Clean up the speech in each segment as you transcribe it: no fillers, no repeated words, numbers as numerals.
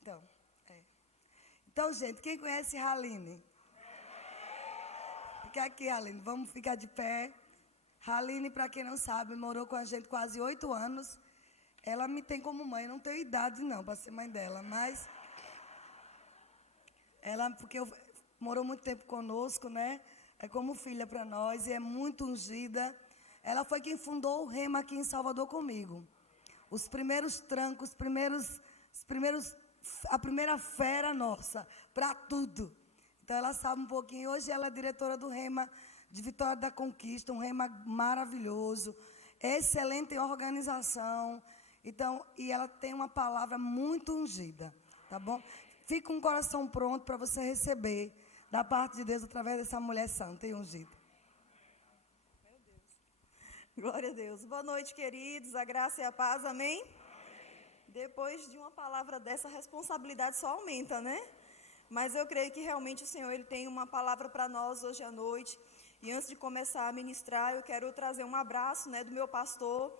Então, é. Então, gente, quem conhece Haline? Fica aqui, Haline. Vamos ficar de pé. Haline, para quem não sabe, morou com a gente quase 8 anos. Ela me tem como mãe. Não tenho idade, não, para ser mãe dela. Mas ela, morou muito tempo conosco, né? É como filha para nós e é muito ungida. Ela foi quem fundou o Rema aqui em Salvador comigo. Os primeiros trancos, a primeira fera nossa, para tudo. Então, ela sabe um pouquinho. Hoje, ela é diretora do Rema de Vitória da Conquista, um Rema maravilhoso, excelente em organização. Então, e ela tem uma palavra muito ungida, tá bom? Fique com o coração pronto para você receber da parte de Deus através dessa mulher santa e ungida. Glória a Deus. Boa noite, queridos. A graça e a paz, amém? Depois de uma palavra dessa, a responsabilidade só aumenta, né? Mas eu creio que realmente o Senhor ele tem uma palavra para nós hoje à noite. E antes de começar a ministrar, eu quero trazer um abraço, né, do meu pastor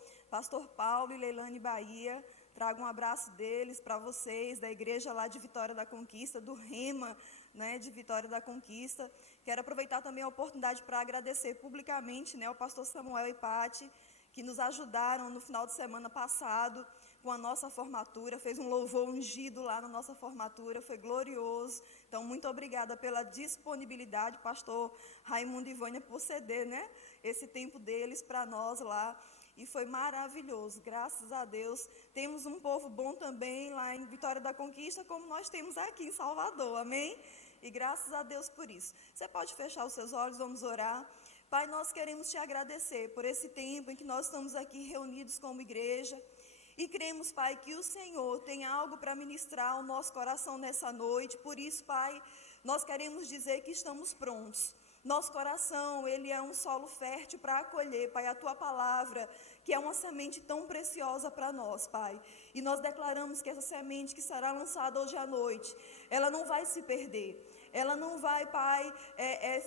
Paulo e Leilane Bahia. Trago um abraço deles para vocês, da igreja lá de Vitória da Conquista, do Rema, né, de Vitória da Conquista. Quero aproveitar também a oportunidade para agradecer publicamente, né, ao pastor Samuel e Pati, que nos ajudaram no final de semana passado com a nossa formatura, fez um louvor ungido lá na nossa formatura, foi glorioso. Então, muito obrigada pela disponibilidade, pastor Raimundo e Vânia, por ceder, né, esse tempo deles para nós lá. E foi maravilhoso, graças a Deus. Temos um povo bom também lá em Vitória da Conquista, como nós temos aqui em Salvador, amém? E graças a Deus por isso. Você pode fechar os seus olhos, vamos orar. Pai, nós queremos te agradecer por esse tempo em que nós estamos aqui reunidos como igreja. E cremos, Pai, que o Senhor tem algo para ministrar ao nosso coração nessa noite. Por isso, Pai, nós queremos dizer que estamos prontos. Nosso coração, ele é um solo fértil para acolher, Pai, a Tua palavra, que é uma semente tão preciosa para nós, Pai. E nós declaramos que essa semente que será lançada hoje à noite, ela não vai se perder. Ela não vai, Pai,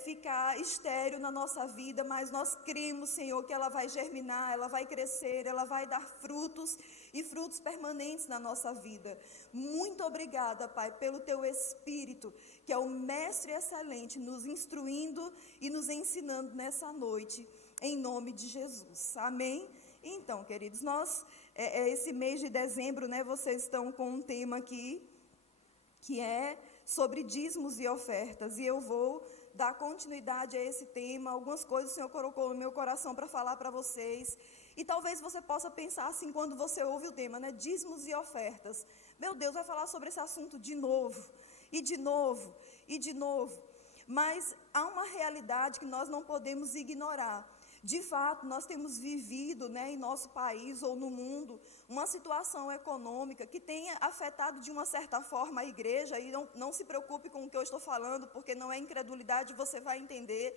ficar estéril na nossa vida, mas nós cremos, Senhor, que ela vai germinar, ela vai crescer, ela vai dar frutos e frutos permanentes na nossa vida. Muito obrigada, Pai, pelo Teu Espírito, que é o Mestre excelente, nos instruindo e nos ensinando nessa noite, em nome de Jesus. Amém? Então, queridos, nós, esse mês de dezembro, né, vocês estão com um tema aqui, que é sobre dízimos e ofertas, e eu vou dar continuidade a esse tema. Algumas coisas o Senhor colocou no meu coração para falar para vocês, e talvez você possa pensar assim, quando você ouve o tema, né, dízimos e ofertas, meu Deus, vai falar sobre esse assunto de novo, e de novo, e de novo, mas há uma realidade que nós não podemos ignorar. De fato, nós temos vivido, né, em nosso país ou no mundo, uma situação econômica que tenha afetado de uma certa forma a igreja, e não se preocupe com o que eu estou falando, porque não é incredulidade, você vai entender.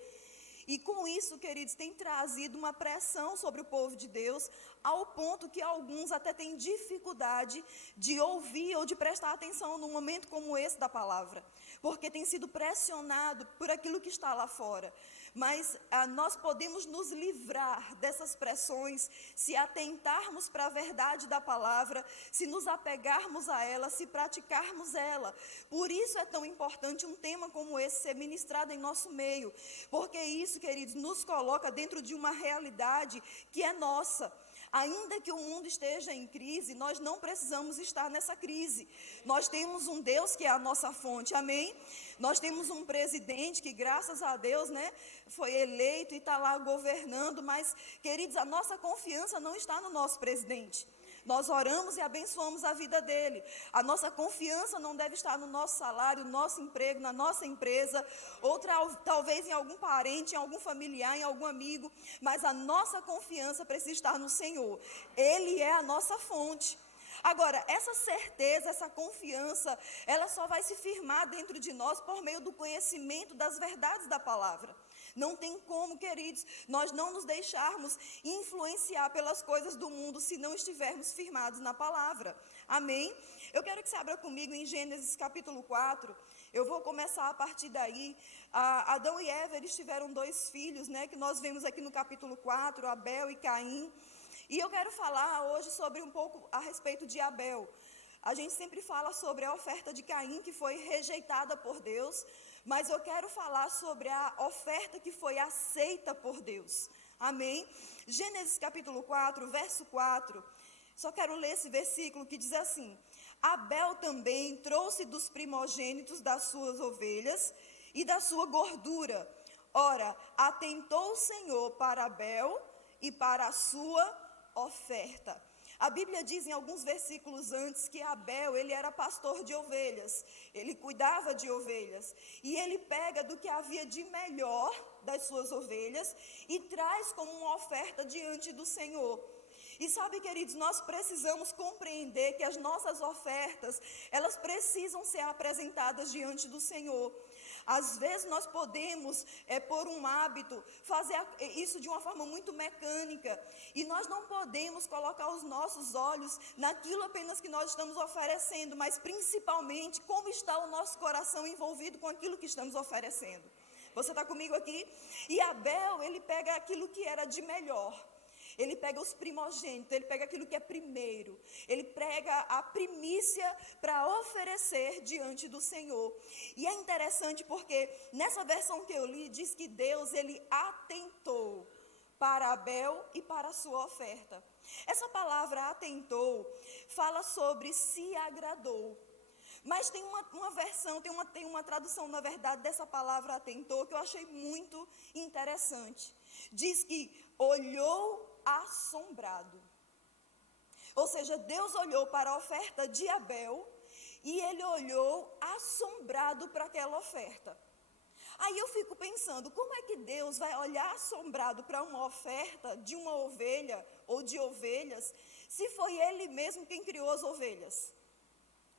E com isso, queridos, tem trazido uma pressão sobre o povo de Deus, ao ponto que alguns até têm dificuldade de ouvir ou de prestar atenção num momento como esse da palavra, porque tem sido pressionado por aquilo que está lá fora. Mas nós podemos nos livrar dessas pressões se atentarmos para a verdade da palavra, se nos apegarmos a ela, se praticarmos ela. Por isso é tão importante um tema como esse ser ministrado em nosso meio, porque isso, queridos, nos coloca dentro de uma realidade que é nossa. Ainda que o mundo esteja em crise, nós não precisamos estar nessa crise. Nós temos um Deus que é a nossa fonte, amém? Nós temos um presidente que, graças a Deus, né, foi eleito e está lá governando, mas, queridos, a nossa confiança não está no nosso presidente. Nós oramos e abençoamos a vida dele. A nossa confiança não deve estar no nosso salário, no nosso emprego, na nossa empresa, ou talvez em algum parente, em algum familiar, em algum amigo, mas a nossa confiança precisa estar no Senhor. Ele é a nossa fonte. Agora, essa certeza, essa confiança, ela só vai se firmar dentro de nós por meio do conhecimento das verdades da palavra. Não tem como, queridos, nós não nos deixarmos influenciar pelas coisas do mundo se não estivermos firmados na palavra. Amém? Eu quero que você abra comigo em Gênesis capítulo 4. Eu vou começar a partir daí. Adão e Eva, eles tiveram 2 filhos, né, que nós vemos aqui no capítulo 4, Abel e Caim. E eu quero falar hoje sobre um pouco a respeito de Abel. A gente sempre fala sobre a oferta de Caim, que foi rejeitada por Deus, mas eu quero falar sobre a oferta que foi aceita por Deus. Amém? Gênesis capítulo 4, verso 4. Só quero ler esse versículo que diz assim: Abel também trouxe dos primogênitos das suas ovelhas e da sua gordura. Ora, atentou o Senhor para Abel e para a sua oferta. A Bíblia diz em alguns versículos antes que Abel, ele era pastor de ovelhas, ele cuidava de ovelhas, e ele pega do que havia de melhor das suas ovelhas e traz como uma oferta diante do Senhor. E sabe, queridos, nós precisamos compreender que as nossas ofertas, elas precisam ser apresentadas diante do Senhor. Às vezes nós podemos, por um hábito, fazer isso de uma forma muito mecânica. E nós não podemos colocar os nossos olhos naquilo apenas que nós estamos oferecendo, mas principalmente como está o nosso coração envolvido com aquilo que estamos oferecendo. Você está comigo aqui? E Abel, ele pega aquilo que era de melhor. Ele pega os primogênitos, ele pega aquilo que é primeiro, ele pega a primícia para oferecer diante do Senhor. E é interessante porque nessa versão que eu li, diz que Deus, ele atentou para Abel e para a sua oferta. Essa palavra atentou fala sobre se agradou. Mas tem uma versão, tem uma tradução, na verdade, dessa palavra atentou, que eu achei muito interessante. Diz que olhou assombrado. Ou seja, Deus olhou para a oferta de Abel e ele olhou assombrado para aquela oferta. Aí eu fico pensando, como é que Deus vai olhar assombrado para uma oferta de uma ovelha ou de ovelhas, se foi Ele mesmo quem criou as ovelhas?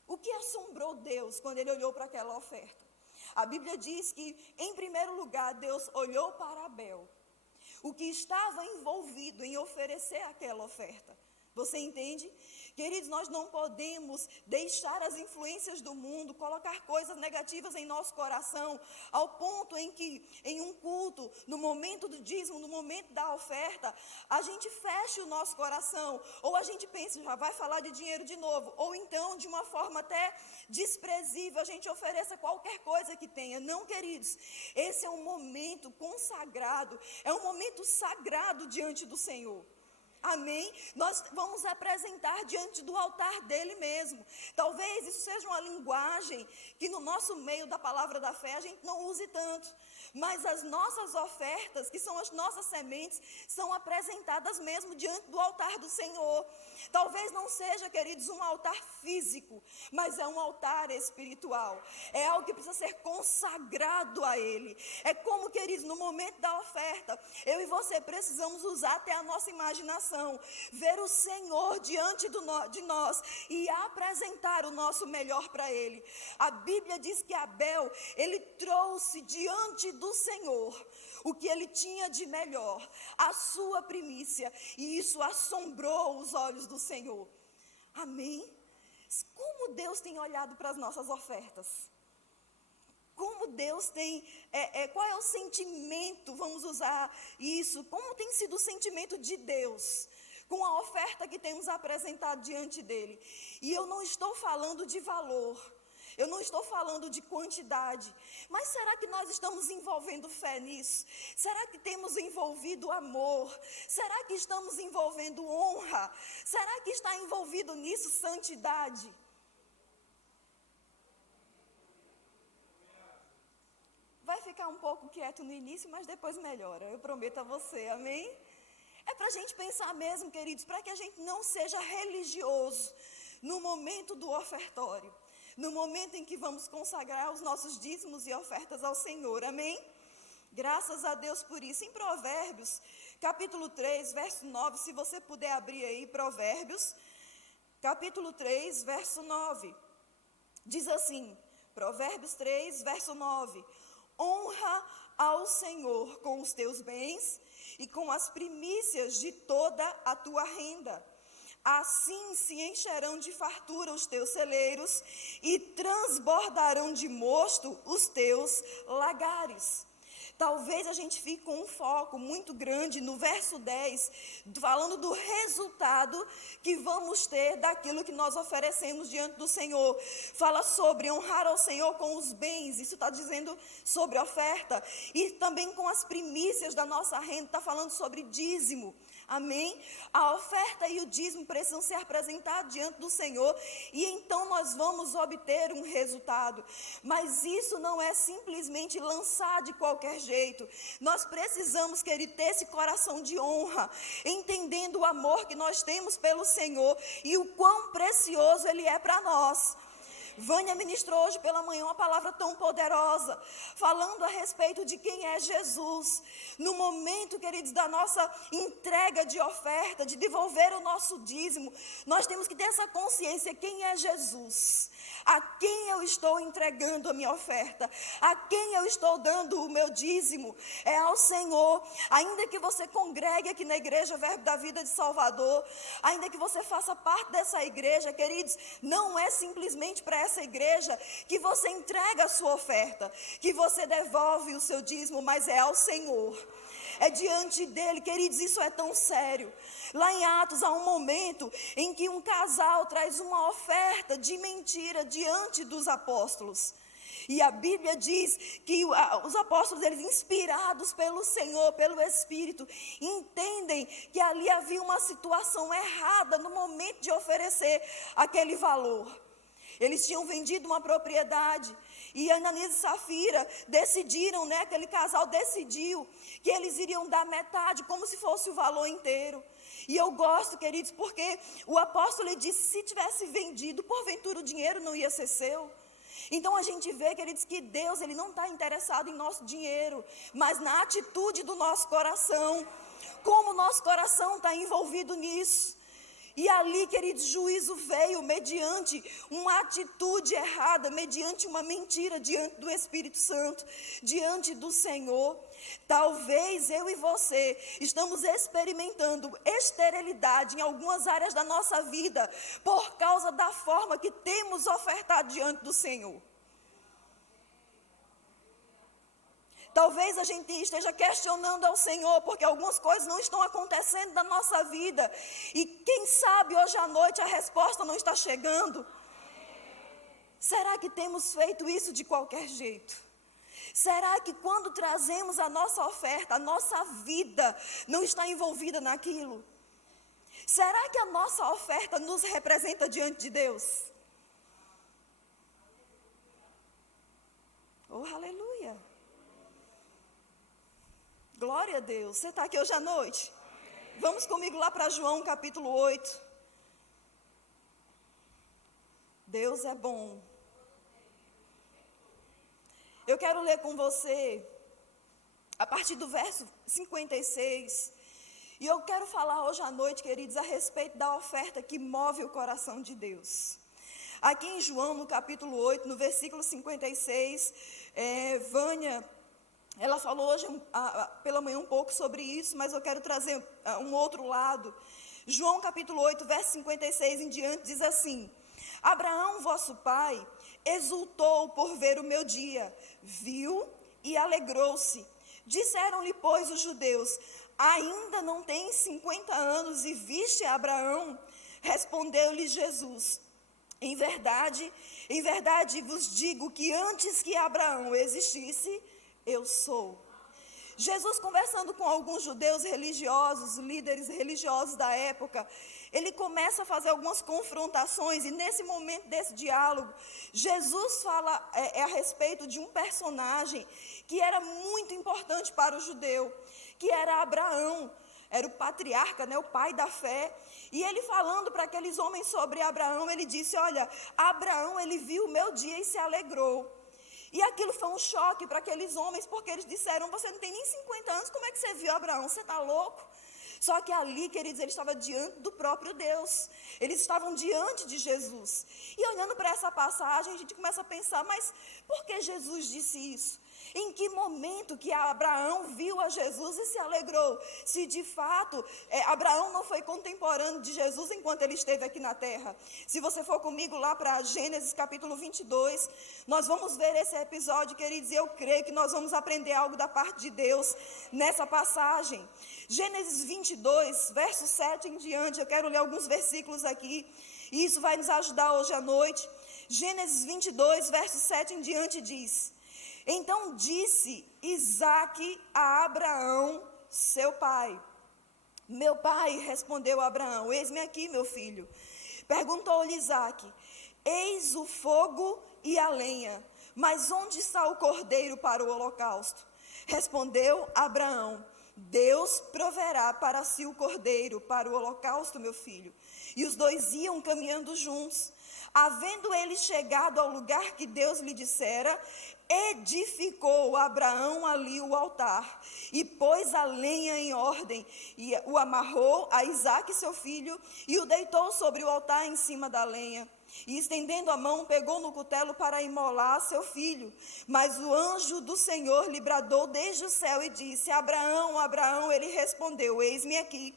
O que assombrou Deus quando Ele olhou para aquela oferta? A Bíblia diz que, em primeiro lugar, Deus olhou para Abel, o que estava envolvido em oferecer aquela oferta. Você entende? Queridos, nós não podemos deixar as influências do mundo, colocar coisas negativas em nosso coração, ao ponto em que, em um culto, no momento do dízimo, no momento da oferta, a gente feche o nosso coração, ou a gente pensa, já vai falar de dinheiro de novo, ou então, de uma forma até desprezível, a gente ofereça qualquer coisa que tenha. Não, queridos, esse é um momento consagrado, é um momento sagrado diante do Senhor. Amém? Nós vamos apresentar diante do altar dele mesmo. Talvez isso seja uma linguagem que no nosso meio da palavra da fé a gente não use tanto. Mas as nossas ofertas, que são as nossas sementes, são apresentadas mesmo diante do altar do Senhor. Talvez não seja, queridos, um altar físico, mas é um altar espiritual. É algo que precisa ser consagrado a Ele. É como, queridos, no momento da oferta, eu e você precisamos usar até a nossa imaginação, ver o Senhor diante de nós e apresentar o nosso melhor para Ele. A Bíblia diz que Abel, ele trouxe diante do Senhor o que ele tinha de melhor, a sua primícia, e isso assombrou os olhos do Senhor. Amém? Como Deus tem olhado para as nossas ofertas? Como Deus tem, qual é o sentimento, vamos usar isso, como tem sido o sentimento de Deus com a oferta que temos apresentado diante dele? E eu não estou falando de valor, eu não estou falando de quantidade, mas será que nós estamos envolvendo fé nisso? Será que temos envolvido amor? Será que estamos envolvendo honra? Será que está envolvido nisso santidade? Vai ficar um pouco quieto no início, mas depois melhora, eu prometo a você, amém? É para a gente pensar mesmo, queridos, para que a gente não seja religioso no momento do ofertório, no momento em que vamos consagrar os nossos dízimos e ofertas ao Senhor, amém? Graças a Deus por isso. Em Provérbios, capítulo 3, verso 9, se você puder abrir aí, Provérbios, capítulo 3, verso 9, diz assim, Provérbios 3, verso 9, honra ao Senhor com os teus bens e com as primícias de toda a tua renda. Assim se encherão de fartura os teus celeiros e transbordarão de mosto os teus lagares. Talvez a gente fique com um foco muito grande no verso 10, falando do resultado que vamos ter daquilo que nós oferecemos diante do Senhor. Fala sobre honrar ao Senhor com os bens, isso está dizendo sobre oferta. E também com as primícias da nossa renda, está falando sobre dízimo. Amém? A oferta e o dízimo precisam ser apresentados diante do Senhor e então nós vamos obter um resultado. Mas isso não é simplesmente lançar de qualquer jeito. Nós precisamos, querido, ter esse coração de honra, entendendo o amor que nós temos pelo Senhor e o quão precioso Ele é para nós. Vânia ministrou hoje pela manhã uma palavra tão poderosa, falando a respeito de quem é Jesus. No momento, queridos, da nossa entrega de oferta, de devolver o nosso dízimo, nós temos que ter essa consciência, quem é Jesus? A quem eu estou entregando a minha oferta? A quem eu estou dando o meu dízimo? É ao Senhor. Ainda que você congregue aqui na Igreja Verbo da Vida de Salvador, ainda que você faça parte dessa igreja, queridos, não é simplesmente para essa igreja que você entrega a sua oferta, que você devolve o seu dízimo, mas é ao Senhor. É diante dele, queridos, isso é tão sério. Lá em Atos há um momento em que um casal traz uma oferta de mentira diante dos apóstolos. E a Bíblia diz que os apóstolos, eles inspirados pelo Senhor, pelo Espírito, entendem que ali havia uma situação errada no momento de oferecer aquele valor. Eles tinham vendido uma propriedade e Ananias e Safira decidiram, aquele casal decidiu que eles iriam dar metade, como se fosse o valor inteiro. E eu gosto, queridos, porque o apóstolo disse, se tivesse vendido, porventura o dinheiro não ia ser seu. Então a gente vê, queridos, que Deus, Ele não está interessado em nosso dinheiro, mas na atitude do nosso coração, como o nosso coração está envolvido nisso. E ali, queridos, juízo veio mediante uma atitude errada, mediante uma mentira diante do Espírito Santo, diante do Senhor. Talvez eu e você estamos experimentando esterilidade em algumas áreas da nossa vida por causa da forma que temos ofertado diante do Senhor. Talvez a gente esteja questionando ao Senhor, porque algumas coisas não estão acontecendo na nossa vida. E quem sabe hoje à noite a resposta não está chegando. Será que temos feito isso de qualquer jeito? Será que quando trazemos a nossa oferta, a nossa vida não está envolvida naquilo? Será que a nossa oferta nos representa diante de Deus? Oh, aleluia! Glória a Deus. Você está aqui hoje à noite? Vamos comigo lá para João capítulo 8. Deus é bom. Eu quero ler com você a partir do verso 56. E eu quero falar hoje à noite, queridos, a respeito da oferta que move o coração de Deus. Aqui em João, no capítulo 8, no versículo 56, Vânia, ela falou hoje pela manhã um pouco sobre isso, mas eu quero trazer um outro lado. João capítulo 8, verso 56 em diante, diz assim: Abraão, vosso pai, exultou por ver o meu dia, viu e alegrou-se. Disseram-lhe, pois, os judeus: ainda não tens 50 anos e viste Abraão? Respondeu-lhe Jesus: em verdade vos digo que antes que Abraão existisse, eu sou. Jesus, conversando com alguns judeus religiosos, líderes religiosos da época, ele começa a fazer algumas confrontações, e nesse momento desse diálogo, Jesus fala a respeito de um personagem que era muito importante para o judeu, que era Abraão. Era o patriarca, o pai da fé. E ele falando para aqueles homens sobre Abraão, ele disse: olha, Abraão, ele viu o meu dia e se alegrou. E aquilo foi um choque para aqueles homens, porque eles disseram: você não tem nem 50 anos, como é que você viu Abraão? Você está louco? Só que ali, queridos, ele estava diante do próprio Deus. Eles estavam diante de Jesus. E olhando para essa passagem, a gente começa a pensar, mas por que Jesus disse isso? Em que momento que Abraão viu a Jesus e se alegrou? Se de fato Abraão não foi contemporâneo de Jesus enquanto ele esteve aqui na terra. Se você for comigo lá para Gênesis capítulo 22, nós vamos ver esse episódio, queridos, e eu creio que nós vamos aprender algo da parte de Deus nessa passagem. Gênesis 22, verso 7 em diante, eu quero ler alguns versículos aqui, e isso vai nos ajudar hoje à noite. Gênesis 22, verso 7 em diante diz: então disse Isaque a Abraão, seu pai. Meu pai, respondeu Abraão, eis-me aqui, meu filho. Perguntou-lhe Isaque, eis o fogo e a lenha, mas onde está o cordeiro para o holocausto? Respondeu Abraão, Deus proverá para si o cordeiro para o holocausto, meu filho. E os dois iam caminhando juntos. Havendo ele chegado ao lugar que Deus lhe dissera, edificou Abraão ali o altar, e pôs a lenha em ordem, e o amarrou a Isaque seu filho, e o deitou sobre o altar em cima da lenha. E estendendo a mão, pegou no cutelo para imolar seu filho. Mas o anjo do Senhor lhe bradou desde o céu e disse, Abraão, Abraão, ele respondeu, eis-me aqui.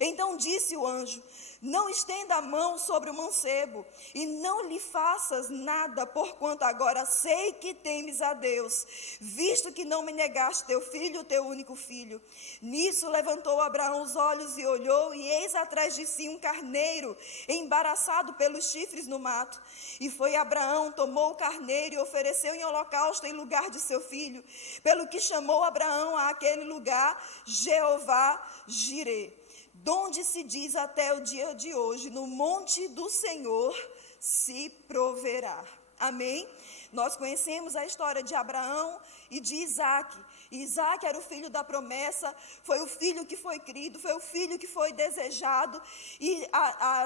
Então disse o anjo, não estenda a mão sobre o mancebo, e não lhe faças nada, porquanto agora sei que temes a Deus, visto que não me negaste teu filho, teu único filho. Nisso levantou Abraão os olhos e olhou, e eis atrás de si um carneiro, embaraçado pelos chifres no mato. E foi Abraão, tomou o carneiro e ofereceu em holocausto em lugar de seu filho, pelo que chamou Abraão àquele lugar Jeová Jirê. Donde se diz até o dia de hoje, no monte do Senhor se proverá. Amém? Nós conhecemos a história de Abraão e de Isaque. Isaque era o filho da promessa, foi o filho que foi criado, foi o filho que foi desejado. E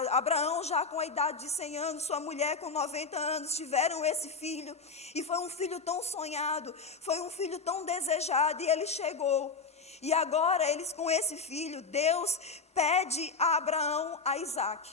Abraão, já com a idade de 100 anos, sua mulher com 90 anos, tiveram esse filho. E foi um filho tão sonhado, foi um filho tão desejado, e ele chegou. E agora, eles com esse filho, Deus pede a Abraão a Isaque.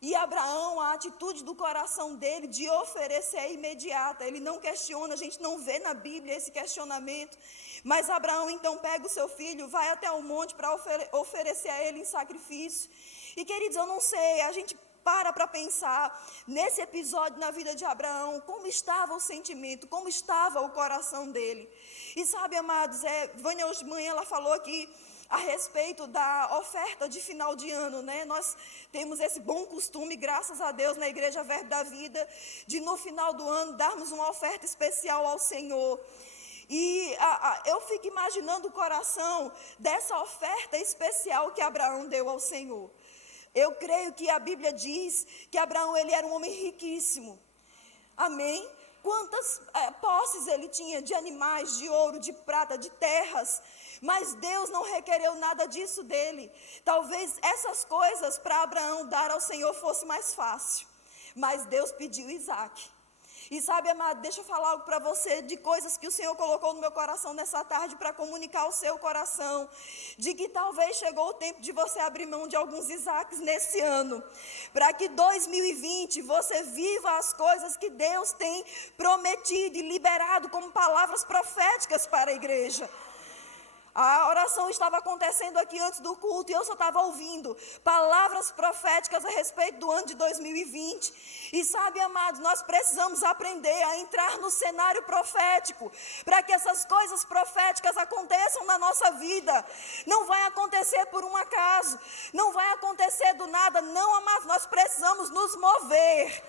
E Abraão, a atitude do coração dele de oferecer é imediata. Ele não questiona, a gente não vê na Bíblia esse questionamento. Mas Abraão então pega o seu filho, vai até o monte para oferecer a ele em sacrifício. E queridos, eu não sei, a gente para pensar nesse episódio na vida de Abraão, como estava o sentimento, como estava o coração dele. E sabe, amados, Vânia hoje de manhã ela falou aqui a respeito da oferta de final de ano, né? Nós temos esse bom costume, graças a Deus, na Igreja Verbo da Vida, de no final do ano darmos uma oferta especial ao Senhor. E eu fico imaginando o coração dessa oferta especial que Abraão deu ao Senhor. Eu creio que a Bíblia diz que Abraão ele era um homem riquíssimo. Amém? Quantas posses ele tinha de animais, de ouro, de prata, de terras. Mas Deus não requereu nada disso dele. Talvez essas coisas para Abraão dar ao Senhor fosse mais fácil. Mas Deus pediu Isaque. E sabe, amado, deixa eu falar algo para você de coisas que o Senhor colocou no meu coração nessa tarde para comunicar ao seu coração. De que talvez chegou o tempo de você abrir mão de alguns Isaques nesse ano. Para que 2020 você viva as coisas que Deus tem prometido e liberado como palavras proféticas para a igreja. A oração estava acontecendo aqui antes do culto e eu só estava ouvindo palavras proféticas a respeito do ano de 2020. E sabe, amados, nós precisamos aprender a entrar no cenário profético para que essas coisas proféticas aconteçam na nossa vida. Não vai acontecer por um acaso, não vai acontecer do nada, não, amados, nós precisamos nos mover.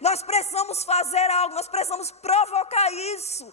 Nós precisamos fazer algo, nós precisamos provocar isso.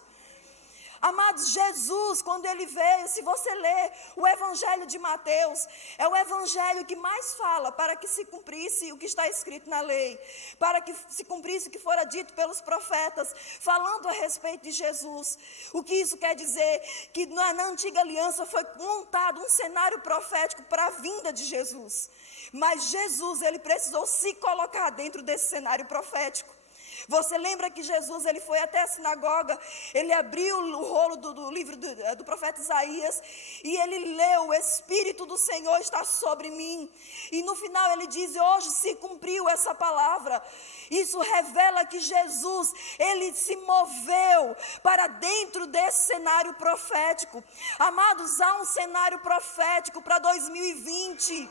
Amados, Jesus, quando ele veio, se você ler o Evangelho de Mateus, é o Evangelho que mais fala para que se cumprisse o que está escrito na lei, para que se cumprisse o que fora dito pelos profetas, falando a respeito de Jesus. O que isso quer dizer? Que na antiga aliança foi montado um cenário profético para a vinda de Jesus. Mas Jesus, ele precisou se colocar dentro desse cenário profético. Você lembra que Jesus, ele foi até a sinagoga, ele abriu o rolo do livro do profeta Isaías, e ele leu: o Espírito do Senhor está sobre mim. E no final ele diz: hoje se cumpriu essa palavra. Isso revela que Jesus, ele se moveu para dentro desse cenário profético. Amados, há um cenário profético para 2020.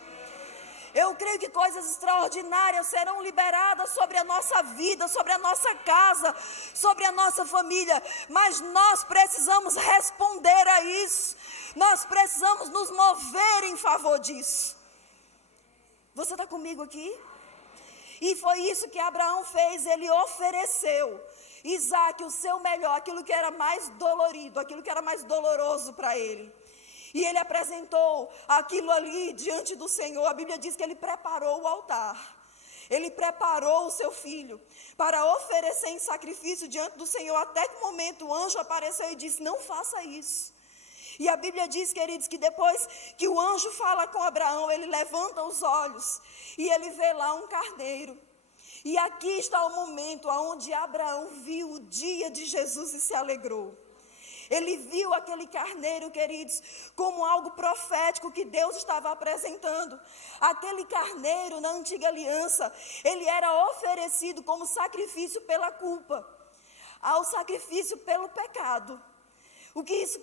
Eu creio que coisas extraordinárias serão liberadas sobre a nossa vida, sobre a nossa casa, sobre a nossa família. Mas nós precisamos responder a isso. Nós precisamos nos mover em favor disso. Você está comigo aqui? E foi isso que Abraão fez. Ele ofereceu Isaque, o seu melhor, aquilo que era mais dolorido, aquilo que era mais doloroso para ele. E ele apresentou aquilo ali diante do Senhor. A Bíblia diz que ele preparou o altar. Ele preparou o seu filho para oferecer em sacrifício diante do Senhor. Até que momento o anjo apareceu e disse: não faça isso. E a Bíblia diz, queridos, que depois que o anjo fala com Abraão, ele levanta os olhos e ele vê lá um carneiro. E aqui está o momento onde Abraão viu o dia de Jesus e se alegrou. Ele viu aquele carneiro, queridos, como algo profético que Deus estava apresentando. Aquele carneiro, na antiga aliança, ele era oferecido como sacrifício pela culpa, ao sacrifício pelo pecado. O que isso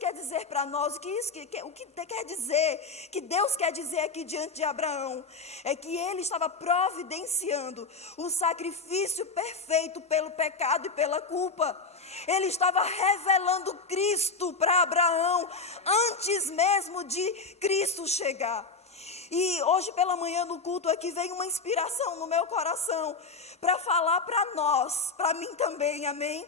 quer dizer para nós? O que quer dizer, que Deus quer dizer aqui diante de Abraão, é que ele estava providenciando o sacrifício perfeito pelo pecado e pela culpa. Ele estava revelando Cristo para Abraão, antes mesmo de Cristo chegar. E hoje pela manhã no culto aqui veio uma inspiração no meu coração, para falar para nós, para mim também, amém?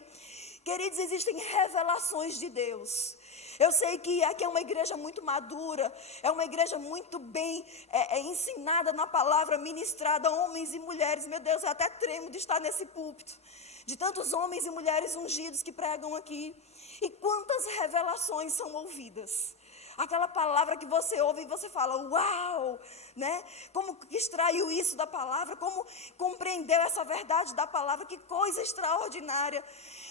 Queridos, existem revelações de Deus. Eu sei que aqui é uma igreja muito madura, é uma igreja muito bem ensinada na palavra, ministrada, homens e mulheres. Meu Deus, eu até tremo de estar nesse púlpito, de tantos homens e mulheres ungidos que pregam aqui. E quantas revelações são ouvidas. Aquela palavra que você ouve e você fala: uau, né? Como extraiu isso da palavra, como compreendeu essa verdade da palavra, que coisa extraordinária.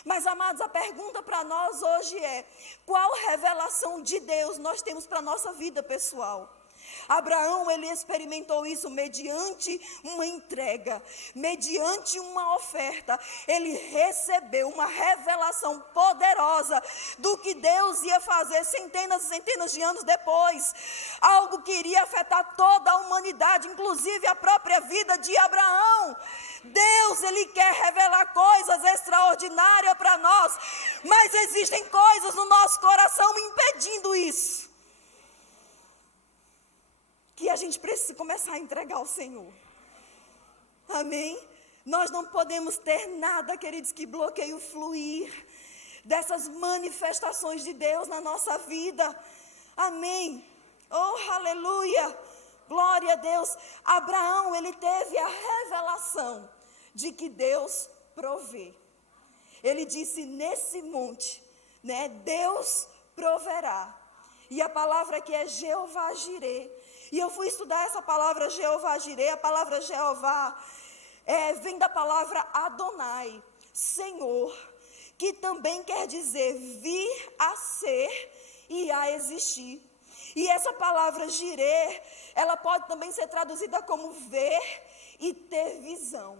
Mas, amados, a pergunta para nós hoje é: qual revelação de Deus nós temos para a nossa vida pessoal? Abraão, ele experimentou isso mediante uma entrega, mediante uma oferta. Ele recebeu uma revelação poderosa do que Deus ia fazer centenas e centenas de anos depois. Algo que iria afetar toda a humanidade, inclusive a própria vida de Abraão. Deus, ele quer revelar coisas extraordinárias para nós, mas existem coisas no nosso coração impedindo isso, que a gente precisa começar a entregar ao Senhor. Amém? Nós não podemos ter nada, queridos, que bloqueie o fluir dessas manifestações de Deus na nossa vida. Amém? Oh, aleluia! Glória a Deus. Abraão, ele teve a revelação de que Deus provê. Ele disse: nesse monte, né, Deus proverá. E a palavra aqui é Jeová Jirê. E eu fui estudar essa palavra Jeová Jirê. A palavra Jeová vem da palavra Adonai, Senhor, que também quer dizer vir a ser e a existir. E essa palavra Jirê, ela pode também ser traduzida como ver e ter visão.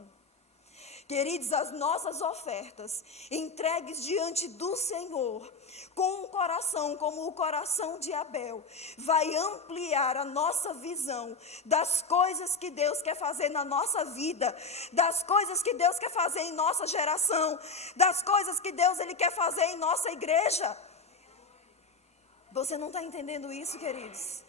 Queridos, as nossas ofertas entregues diante do Senhor, com um coração como o coração de Abel, vai ampliar a nossa visão das coisas que Deus quer fazer na nossa vida, das coisas que Deus quer fazer em nossa geração, das coisas que Deus ele quer fazer em nossa igreja. Você não está entendendo isso, queridos?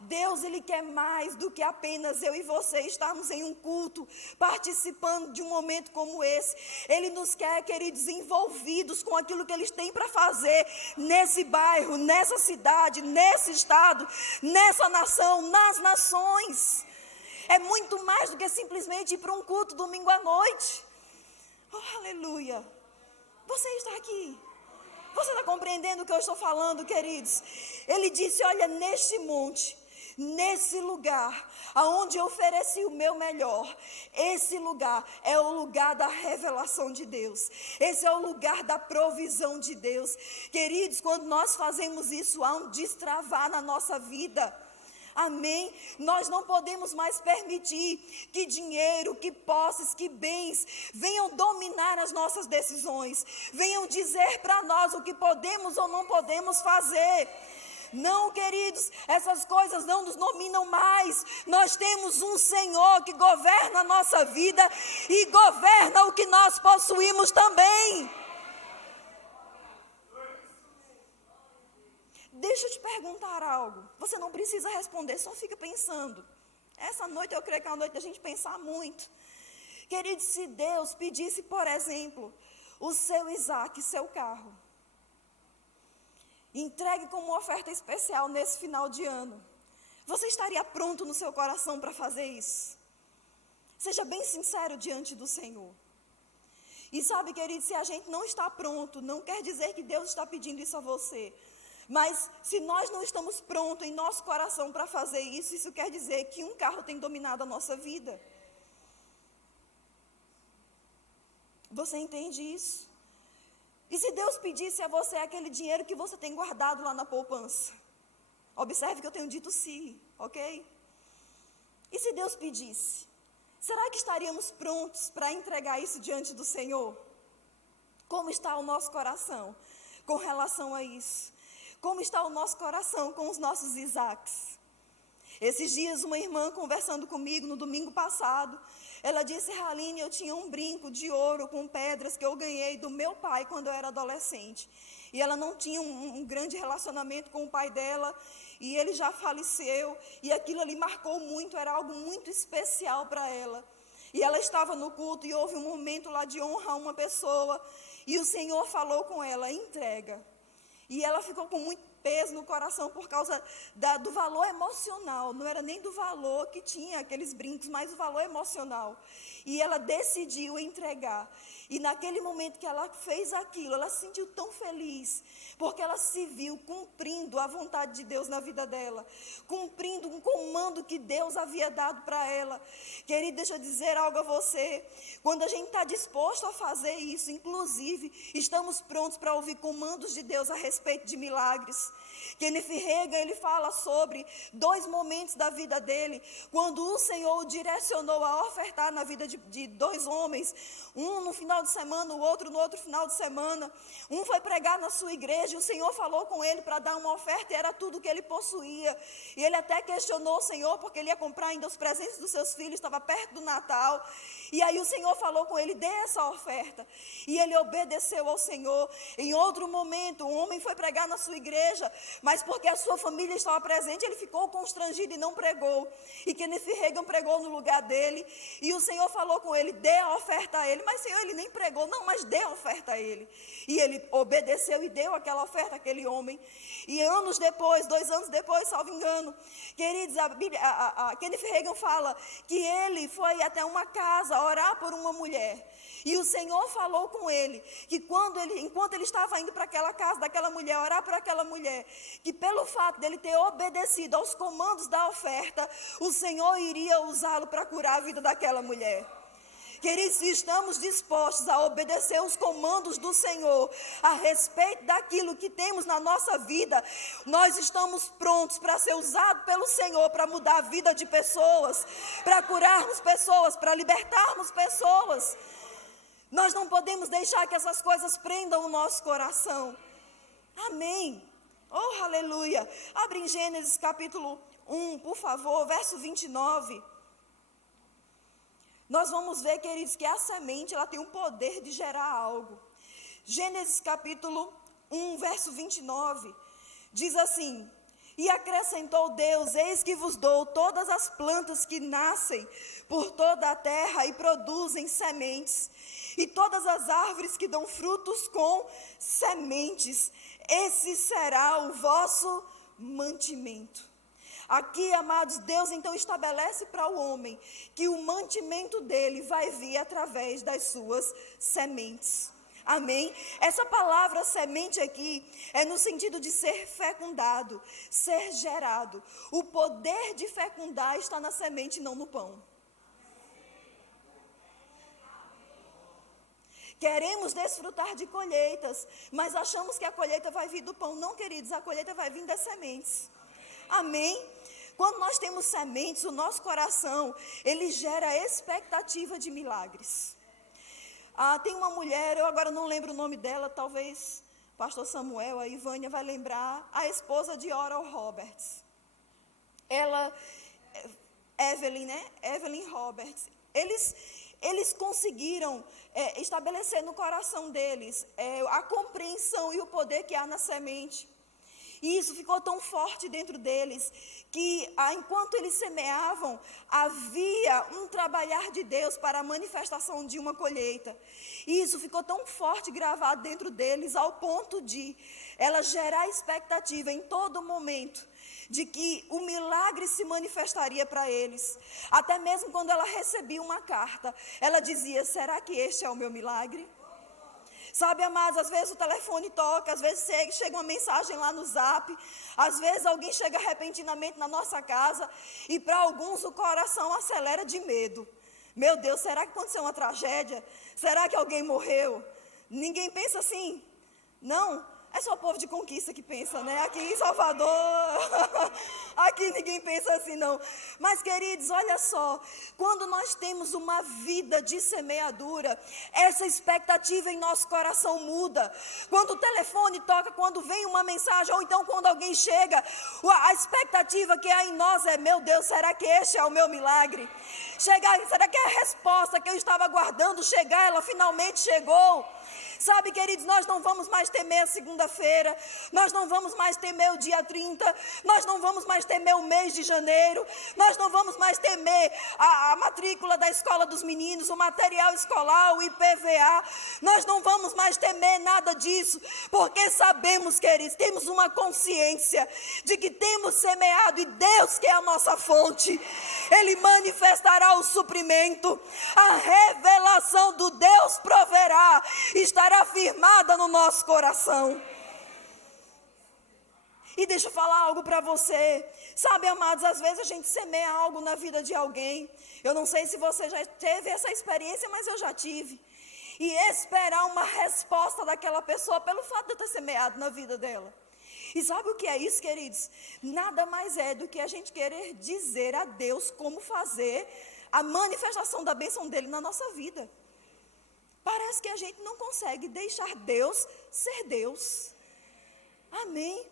Deus, ele quer mais do que apenas eu e você estarmos em um culto, participando de um momento como esse. Ele nos quer, queridos, envolvidos com aquilo que eles têm para fazer nesse bairro, nessa cidade, nesse estado, nessa nação, nas nações. É muito mais do que simplesmente ir para um culto domingo à noite. Oh, aleluia! Você está aqui. Você está compreendendo o que eu estou falando, queridos? Ele disse: olha, neste monte nesse lugar, aonde eu ofereci o meu melhor, esse lugar é o lugar da revelação de Deus, esse é o lugar da provisão de Deus. Queridos, quando nós fazemos isso, há um destravar na nossa vida. Amém? Nós não podemos mais permitir que dinheiro, que posses, que bens venham dominar as nossas decisões, venham dizer para nós o que podemos ou não podemos fazer. Não, queridos, essas coisas não nos dominam mais. Nós temos um Senhor que governa a nossa vida e governa o que nós possuímos também. Deixa eu te perguntar algo. Você não precisa responder, só fica pensando. Essa noite eu creio que é uma noite da gente pensar muito. Queridos, se Deus pedisse, por exemplo, o seu Isaac, seu carro, entregue como oferta especial nesse final de ano, você estaria pronto no seu coração para fazer isso? Seja bem sincero diante do Senhor. E sabe, querido, se a gente não está pronto, não quer dizer que Deus está pedindo isso a você. Mas se nós não estamos prontos em nosso coração para fazer isso, isso quer dizer que um carro tem dominado a nossa vida. Você entende isso? E se Deus pedisse a você aquele dinheiro que você tem guardado lá na poupança? Observe que eu tenho dito sim, ok? E se Deus pedisse? Será que estaríamos prontos para entregar isso diante do Senhor? Como está o nosso coração com relação a isso? Como está o nosso coração com os nossos Isaques? Esses dias uma irmã conversando comigo no domingo passado, ela disse: Raline, eu tinha um brinco de ouro com pedras que eu ganhei do meu pai quando eu era adolescente. E ela não tinha um grande relacionamento com o pai dela, e ele já faleceu, e aquilo ali marcou muito, era algo muito especial para ela. E ela estava no culto e houve um momento lá de honra a uma pessoa, e o Senhor falou com ela: entrega. E ela ficou com muito peso no coração por causa do valor emocional. Não era nem do valor que tinha aqueles brincos, mas o valor emocional. E ela decidiu entregar. E naquele momento que ela fez aquilo, ela se sentiu tão feliz, porque ela se viu cumprindo a vontade de Deus na vida dela, cumprindo um comando que Deus havia dado para ela. Querido, deixa eu dizer algo a você. Quando a gente está disposto a fazer isso, inclusive, estamos prontos para ouvir comandos de Deus a respeito de milagres. Kenneth Hagin, ele fala sobre 2 momentos da vida dele, quando o Senhor o direcionou a ofertar na vida de 2 homens, um no final de semana, o outro no outro final de semana. Um foi pregar na sua igreja e o Senhor falou com ele para dar uma oferta, e era tudo que ele possuía. E ele até questionou o Senhor, porque ele ia comprar ainda os presentes dos seus filhos, estava perto do Natal. E aí o Senhor falou com ele: dê essa oferta. E ele obedeceu ao Senhor. Em outro momento, um homem foi pregar na sua igreja, mas porque a sua família estava presente, ele ficou constrangido e não pregou. E Kenneth Hagin pregou no lugar dele. E o Senhor falou com ele: dê a oferta a ele. Mas Senhor, ele nem pregou. Não, mas dê a oferta a ele. E ele obedeceu e deu aquela oferta àquele homem. E anos depois, 2 anos depois, salvo engano, queridos, a Kenneth Hagin fala que ele foi até uma casa orar por uma mulher. E o Senhor falou com ele que enquanto ele estava indo para aquela casa daquela mulher, orar por aquela mulher, que pelo fato dele ter obedecido aos comandos da oferta, o Senhor iria usá-lo para curar a vida daquela mulher. Queridos, se estamos dispostos a obedecer os comandos do Senhor a respeito daquilo que temos na nossa vida, nós estamos prontos para ser usados pelo Senhor para mudar a vida de pessoas, para curarmos pessoas, para libertarmos pessoas. Nós não podemos deixar que essas coisas prendam o nosso coração. Amém. Oh, aleluia. Abre em Gênesis capítulo 1, por favor, verso 29. Nós vamos ver, queridos, que a semente, ela tem o poder de gerar algo. Gênesis capítulo 1, verso 29, diz assim: e acrescentou Deus: eis que vos dou todas as plantas que nascem por toda a terra e produzem sementes, e todas as árvores que dão frutos com sementes, esse será o vosso mantimento. Aqui, amados, Deus então estabelece para o homem que o mantimento dele vai vir através das suas sementes. Amém? Essa palavra semente aqui é no sentido de ser fecundado, ser gerado. O poder de fecundar está na semente, não no pão. Queremos desfrutar de colheitas, mas achamos que a colheita vai vir do pão. Não, queridos, a colheita vai vir das sementes. Amém? Quando nós temos sementes, o nosso coração, ele gera expectativa de milagres. Tem uma mulher, eu agora não lembro o nome dela, talvez o pastor Samuel, a Ivânia vai lembrar, a esposa de Oral Roberts. Evelyn Roberts. Eles conseguiram estabelecer no coração deles a compreensão e o poder que há na semente. E isso ficou tão forte dentro deles, que enquanto eles semeavam, havia um trabalhar de Deus para a manifestação de uma colheita. E isso ficou tão forte, gravado dentro deles, ao ponto de ela gerar expectativa em todo momento, de que o milagre se manifestaria para eles. Até mesmo quando ela recebia uma carta, ela dizia: será que este é o meu milagre? Sabe, amados, às vezes o telefone toca, às vezes chega uma mensagem lá no zap, às vezes alguém chega repentinamente na nossa casa, e para alguns o coração acelera de medo. Meu Deus, será que aconteceu uma tragédia? Será que alguém morreu? Ninguém pensa assim? Não? É só o povo de Conquista que pensa, né? Aqui em Salvador, aqui ninguém pensa assim, não. Mas, queridos, olha só, quando nós temos uma vida de semeadura, essa expectativa em nosso coração muda. Quando o telefone toca, quando vem uma mensagem, ou então quando alguém chega, a expectativa que há em nós é: meu Deus, será que este é o meu milagre? Será que é a resposta que eu estava aguardando chegar, ela finalmente chegou? Sabe, queridos, nós não vamos mais temer a segunda-feira, nós não vamos mais temer o dia 30, nós não vamos mais temer o mês de janeiro, nós não vamos mais temer a matrícula da escola dos meninos, o material escolar, o IPVA, nós não vamos mais temer nada disso, porque sabemos, queridos, temos uma consciência de que temos semeado, e Deus, que é a nossa fonte, Ele manifestará o suprimento, a revelação do Deus proverá, estará firmada no nosso coração. E deixa eu falar algo para você. Sabe, amados, às vezes a gente semeia algo na vida de alguém. Eu não sei se você já teve essa experiência, mas eu já tive. E esperar uma resposta daquela pessoa pelo fato de eu ter semeado na vida dela. E sabe o que é isso, queridos? Nada mais é do que a gente querer dizer a Deus como fazer a manifestação da bênção dele na nossa vida. Parece que a gente não consegue deixar Deus ser Deus. Amém?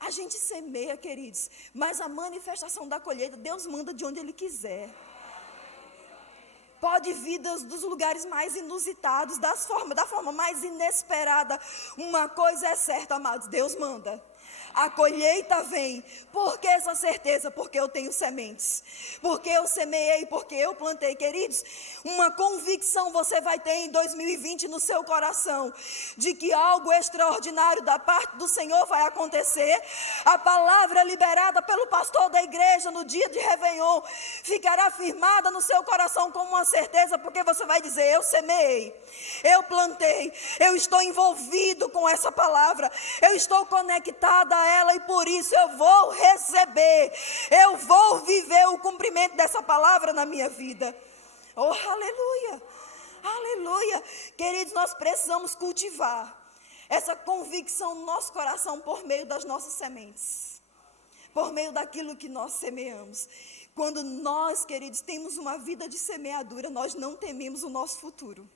A gente semeia, queridos, mas a manifestação da colheita, Deus manda de onde Ele quiser. Pode vir dos lugares mais inusitados, da forma mais inesperada. Uma coisa é certa, amados, Deus manda. A colheita vem. Por que essa certeza? Porque eu tenho sementes. Porque eu semeei, porque eu plantei. Queridos, uma convicção você vai ter em 2020 no seu coração, de que algo extraordinário da parte do Senhor vai acontecer. A palavra liberada pelo pastor da igreja no dia de Réveillon ficará firmada no seu coração como uma certeza, porque você vai dizer: eu semeei, eu plantei, eu estou envolvido com essa palavra, eu estou conectada a ela, e por isso eu vou receber, eu vou viver o cumprimento dessa palavra na minha vida. Oh, aleluia, aleluia. Queridos, nós precisamos cultivar essa convicção no nosso coração por meio das nossas sementes, por meio daquilo que nós semeamos. Quando nós, queridos, temos uma vida de semeadura, nós não tememos o nosso futuro,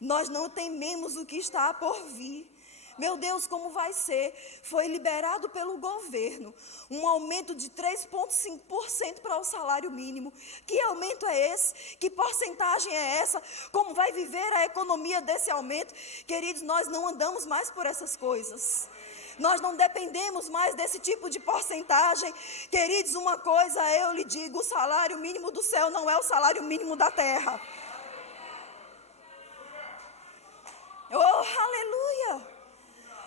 nós não tememos o que está por vir. Meu Deus, como vai ser? Foi liberado pelo governo um aumento de 3,5% para o salário mínimo. Que aumento é esse? Que porcentagem é essa? Como vai viver a economia desse aumento? Queridos, nós não andamos mais por essas coisas. Nós não dependemos mais desse tipo de porcentagem. Queridos, uma coisa eu lhe digo: o salário mínimo do céu não é o salário mínimo da terra. Oh, aleluia!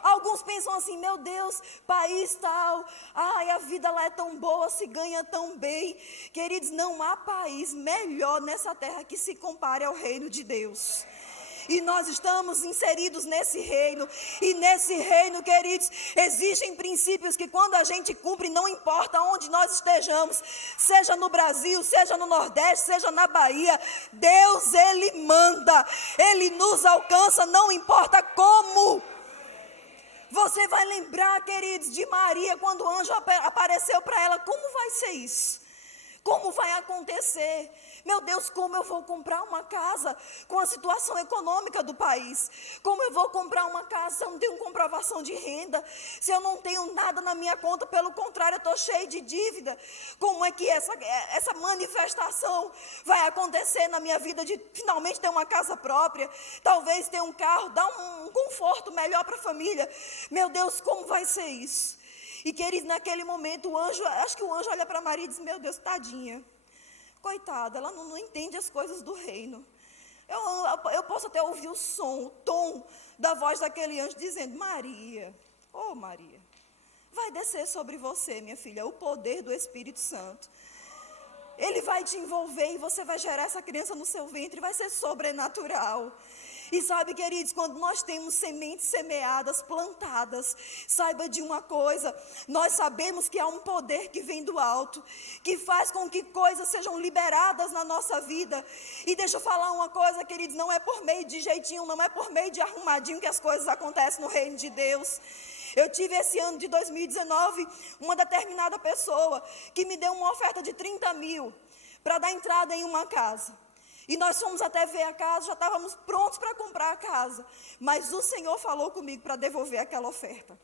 Alguns pensam assim: meu Deus, país tal, a vida lá é tão boa, se ganha tão bem. Queridos, não há país melhor nessa terra que se compare ao reino de Deus. E nós estamos inseridos nesse reino. E nesse reino, queridos, existem princípios que quando a gente cumpre, não importa onde nós estejamos, seja no Brasil, seja no Nordeste, seja na Bahia, Deus, Ele manda, Ele nos alcança, não importa como. Você vai lembrar, queridos, de Maria, quando o anjo apareceu para ela. Como vai ser isso? Como vai acontecer? Meu Deus, como eu vou comprar uma casa com a situação econômica do país? Como eu vou comprar uma casa se eu não tenho comprovação de renda? Se eu não tenho nada na minha conta, pelo contrário, eu estou cheio de dívida. Como é que essa manifestação vai acontecer na minha vida de finalmente ter uma casa própria? Talvez ter um carro, dar um conforto melhor para a família. Meu Deus, como vai ser isso? E, queridos, naquele momento, acho que o anjo olha para Maria e diz, meu Deus, tadinha. Coitada, ela não entende as coisas do reino. Eu posso até ouvir o tom da voz daquele anjo dizendo, Maria, oh Maria, vai descer sobre você, minha filha, o poder do Espírito Santo. Ele vai te envolver e você vai gerar essa criança no seu ventre, vai ser sobrenatural. E sabe, queridos, quando nós temos sementes semeadas, plantadas, saiba de uma coisa, nós sabemos que há um poder que vem do alto, que faz com que coisas sejam liberadas na nossa vida. E deixa eu falar uma coisa, queridos, não é por meio de jeitinho, não é por meio de arrumadinho que as coisas acontecem no reino de Deus. Eu tive esse ano de 2019, uma determinada pessoa que me deu uma oferta de 30 mil para dar entrada em uma casa. E nós fomos até ver a casa, já estávamos prontos para comprar a casa. Mas o Senhor falou comigo para devolver aquela oferta.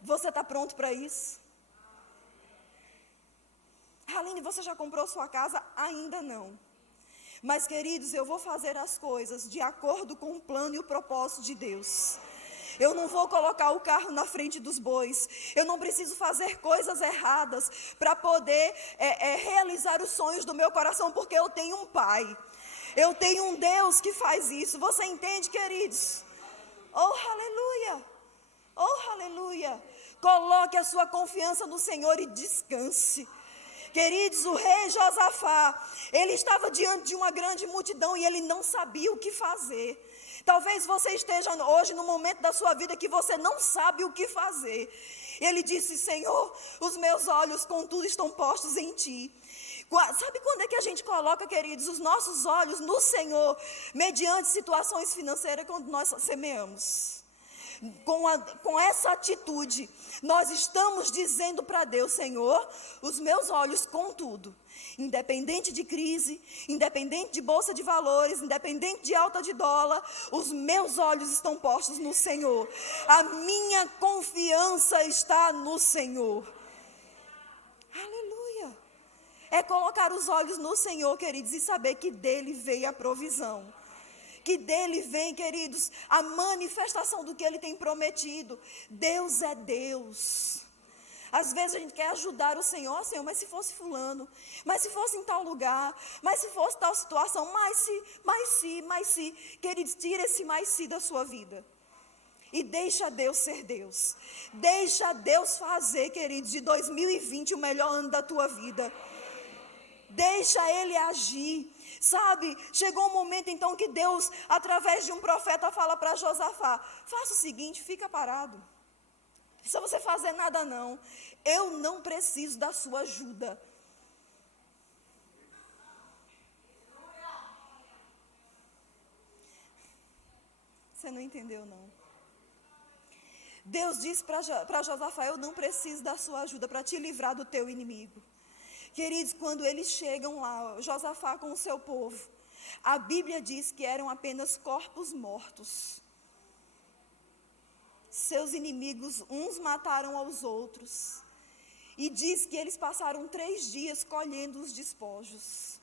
Você está pronto para isso? Aline, você já comprou sua casa? Ainda não. Mas, queridos, eu vou fazer as coisas de acordo com o plano e o propósito de Deus. Eu não vou colocar o carro na frente dos bois. Eu não preciso fazer coisas erradas para poder realizar os sonhos do meu coração, porque eu tenho um Pai. Eu tenho um Deus que faz isso. Você entende, queridos? Oh, aleluia! Oh, aleluia! Coloque a sua confiança no Senhor e descanse. Queridos, o rei Josafá, ele estava diante de uma grande multidão e ele não sabia o que fazer. Talvez você esteja hoje no momento da sua vida que você não sabe o que fazer. Ele disse, Senhor, os meus olhos contudo estão postos em Ti. Sabe quando é que a gente coloca, queridos, os nossos olhos no Senhor, mediante situações financeiras, quando nós semeamos? Com essa atitude, nós estamos dizendo para Deus, Senhor, os meus olhos, contudo, independente de crise, independente de bolsa de valores, independente de alta de dólar, os meus olhos estão postos no Senhor. A minha confiança está no Senhor. Aleluia. É colocar os olhos no Senhor, queridos, e saber que dele veio a provisão. Que dele vem, queridos, a manifestação do que ele tem prometido. Deus é Deus. Às vezes a gente quer ajudar o Senhor, mas se fosse fulano, mas se fosse em tal lugar, mas se fosse tal situação, mas se. Queridos, tira esse mais se da sua vida. E deixa Deus ser Deus. Deixa Deus fazer, queridos, de 2020 o melhor ano da tua vida. Deixa Ele agir. Sabe, chegou um momento então que Deus, através de um profeta, fala para Josafá, faça o seguinte, fica parado. Não precisa você fazer nada não. Eu não preciso da sua ajuda. Você não entendeu não. Deus disse para Josafá, eu não preciso da sua ajuda para te livrar do teu inimigo. Queridos, quando eles chegam lá, Josafá com o seu povo, a Bíblia diz que eram apenas corpos mortos. Seus inimigos, uns mataram aos outros. E diz que eles passaram 3 dias colhendo os despojos.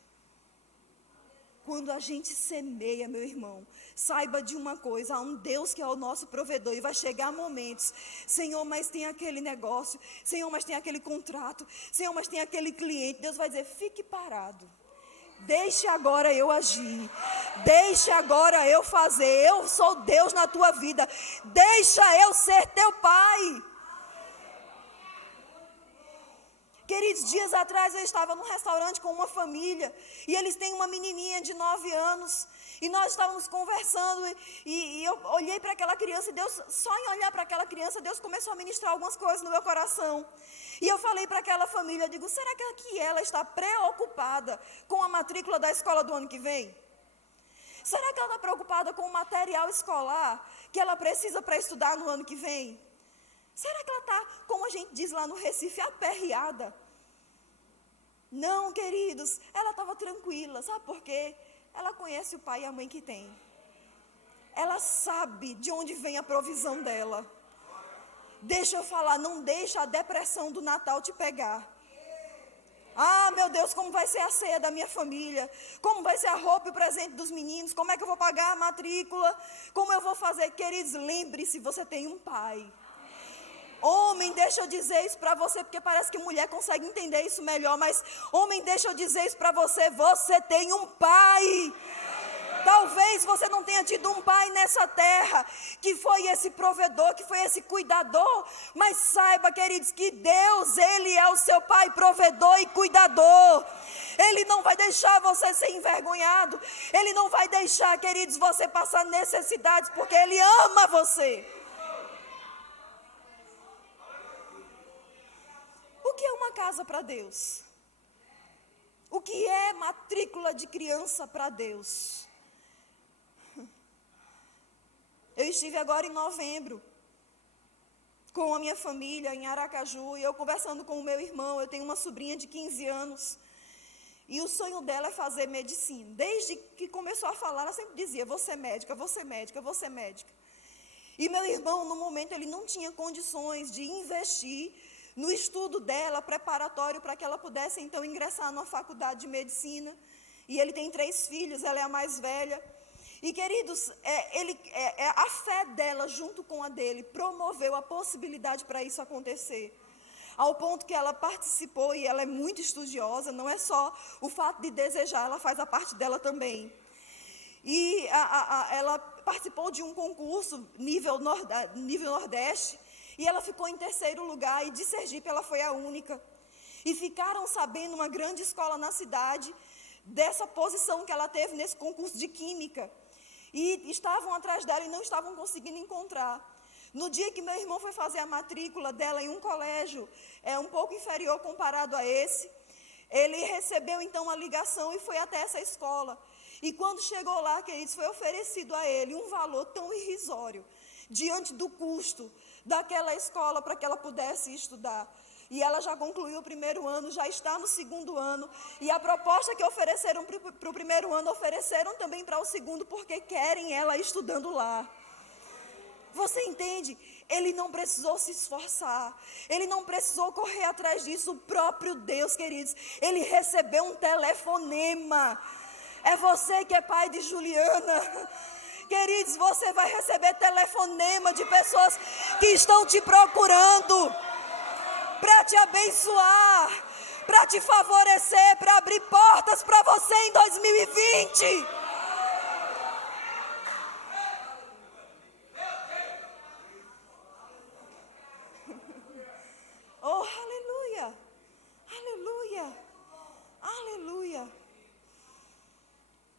Quando a gente semeia, meu irmão, saiba de uma coisa, há um Deus que é o nosso provedor e vai chegar momentos, Senhor, mas tem aquele negócio, Senhor, mas tem aquele contrato, Senhor, mas tem aquele cliente, Deus vai dizer, fique parado, deixe agora eu agir, deixe agora eu fazer, eu sou Deus na tua vida, deixa eu ser teu Pai. Queridos, dias atrás eu estava num restaurante com uma família e eles têm uma menininha de 9 anos e nós estávamos conversando e eu olhei para aquela criança e Deus, só em olhar para aquela criança, Deus começou a ministrar algumas coisas no meu coração. E eu falei para aquela família, eu digo, será que ela está preocupada com a matrícula da escola do ano que vem? Será que ela está preocupada com o material escolar que ela precisa para estudar no ano que vem? Será que ela está, como a gente diz lá no Recife, aperreada? Não, queridos, ela estava tranquila, sabe por quê? Ela conhece o pai e a mãe que tem. Ela sabe de onde vem a provisão dela. Deixa eu falar, não deixa a depressão do Natal te pegar. Ah, meu Deus, como vai ser a ceia da minha família? Como vai ser a roupa e o presente dos meninos? Como é que eu vou pagar a matrícula? Como eu vou fazer? Queridos, lembre-se, você tem um pai. Homem, deixa eu dizer isso para você, porque parece que mulher consegue entender isso melhor, mas homem, deixa eu dizer isso para você, você tem um pai. Talvez você não tenha tido um pai nessa terra, que foi esse provedor, que foi esse cuidador, mas saiba, queridos, que Deus, Ele é o seu pai provedor e cuidador. Ele não vai deixar você ser envergonhado, Ele não vai deixar, queridos, você passar necessidades, porque Ele ama você. O que é uma casa para Deus? O que é matrícula de criança para Deus? Eu estive agora em novembro com a minha família em Aracaju e eu conversando com o meu irmão. Eu tenho uma sobrinha de 15 anos e o sonho dela é fazer medicina. Desde que começou a falar, ela sempre dizia, vou ser médica, vou ser médica, vou ser médica. E meu irmão, no momento, ele não tinha condições de investir no estudo dela, preparatório para que ela pudesse então ingressar numa faculdade de medicina. E ele tem 3 filhos, ela é a mais velha. E queridos, a fé dela junto com a dele promoveu a possibilidade para isso acontecer. Ao ponto que ela participou, e ela é muito estudiosa, não é só o fato de desejar, ela faz a parte dela também. E ela participou de um concurso nível Nordeste, e ela ficou em 3º lugar, e de Sergipe ela foi a única. E ficaram sabendo, uma grande escola na cidade, dessa posição que ela teve nesse concurso de Química. E estavam atrás dela e não estavam conseguindo encontrar. No dia que meu irmão foi fazer a matrícula dela em um colégio, um pouco inferior comparado a esse, ele recebeu então uma ligação e foi até essa escola. E quando chegou lá, queridos, foi oferecido a ele um valor tão irrisório, diante do custo daquela escola para que ela pudesse estudar. E ela já concluiu o 1º ano, já está no 2º ano. E a proposta que ofereceram para o 1º ano, ofereceram também para o 2º, porque querem ela estudando lá. Você entende? Ele não precisou se esforçar. Ele não precisou correr atrás disso. O próprio Deus, queridos, ele recebeu um telefonema. É você que é pai de Juliana. Queridos, você vai receber telefonema de pessoas que estão te procurando para te abençoar, para te favorecer, para abrir portas para você em 2020. Oh, aleluia, aleluia, aleluia.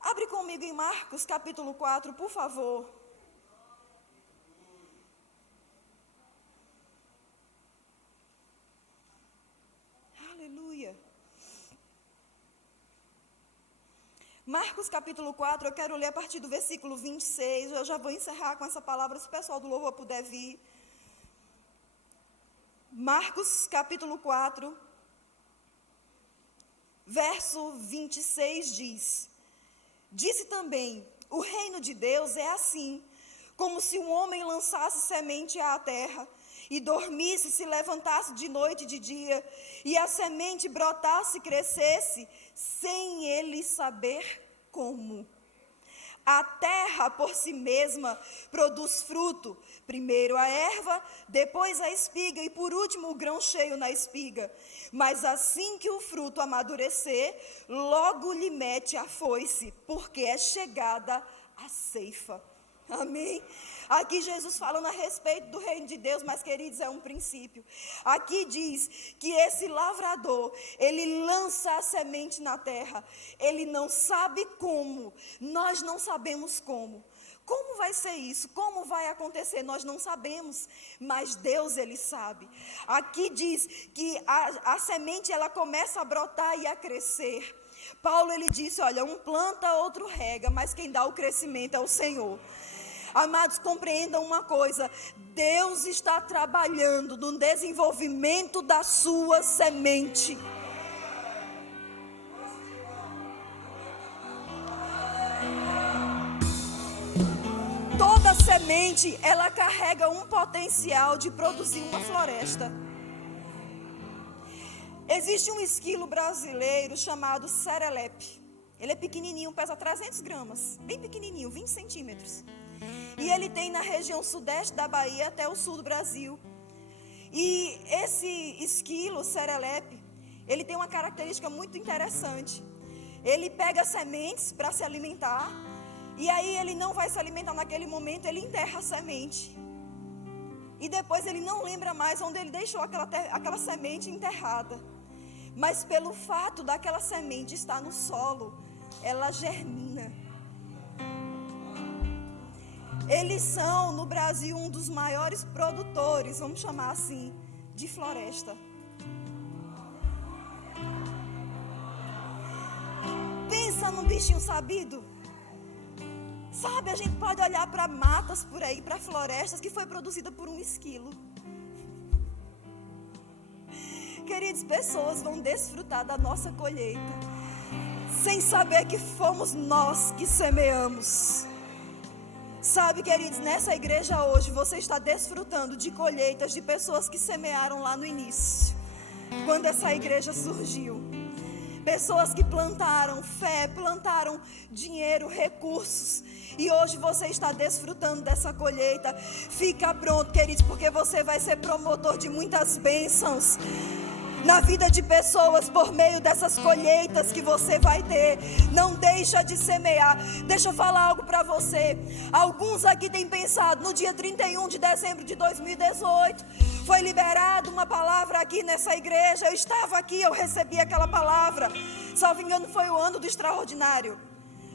Abre comigo em Marcos capítulo 4, por favor. Aleluia. Marcos capítulo 4, eu quero ler a partir do versículo 26. Eu já vou encerrar com essa palavra, se o pessoal do louvor puder vir. Marcos capítulo 4, verso 26 diz: Disse também, o reino de Deus é assim, como se um homem lançasse semente à terra, e dormisse, se levantasse de noite e de dia, e a semente brotasse e crescesse, sem ele saber como. A terra por si mesma produz fruto, primeiro a erva, depois a espiga e por último o grão cheio na espiga. Mas assim que o fruto amadurecer, logo lhe mete a foice, porque é chegada a ceifa. Amém? Aqui Jesus falando a respeito do reino de Deus, mas queridos, é um princípio. Aqui diz que esse lavrador, ele lança a semente na terra. Ele não sabe como, nós não sabemos como. Como vai ser isso? Como vai acontecer? Nós não sabemos, mas Deus, Ele sabe. Aqui diz que a semente, ela começa a brotar e a crescer. Paulo, ele disse, olha, um planta, outro rega, mas quem dá o crescimento é o Senhor. Amados, compreendam uma coisa, Deus está trabalhando no desenvolvimento da sua semente. Toda semente, ela carrega um potencial de produzir uma floresta. Existe um esquilo brasileiro chamado serelepe. Ele é pequenininho, pesa 300 gramas, bem pequenininho, 20 centímetros. E ele tem na região sudeste da Bahia até o sul do Brasil. E esse esquilo, serelepe, ele tem uma característica muito interessante. Ele pega sementes para se alimentar. E aí ele não vai se alimentar naquele momento, ele enterra a semente. E depois ele não lembra mais onde ele deixou aquela semente enterrada. Mas pelo fato daquela semente estar no solo, ela germina. Eles são, no Brasil, um dos maiores produtores, vamos chamar assim, de floresta. Pensa num bichinho sabido. Sabe, a gente pode olhar para matas por aí, para florestas que foi produzida por um esquilo. Queridos, pessoas vão desfrutar da nossa colheita, sem saber que fomos nós que semeamos. Sabe, queridos, nessa igreja hoje, você está desfrutando de colheitas de pessoas que semearam lá no início, quando essa igreja surgiu. Pessoas que plantaram fé, plantaram dinheiro, recursos. E hoje você está desfrutando dessa colheita. Fica pronto, queridos, porque você vai ser promotor de muitas bênçãos na vida de pessoas por meio dessas colheitas que você vai ter. Não deixa de semear. Deixa eu falar algo para você. Alguns aqui têm pensado, no dia 31 de dezembro de 2018, foi liberada uma palavra aqui nessa igreja. Eu estava aqui, eu recebi aquela palavra. Salvo engano, foi o ano do extraordinário,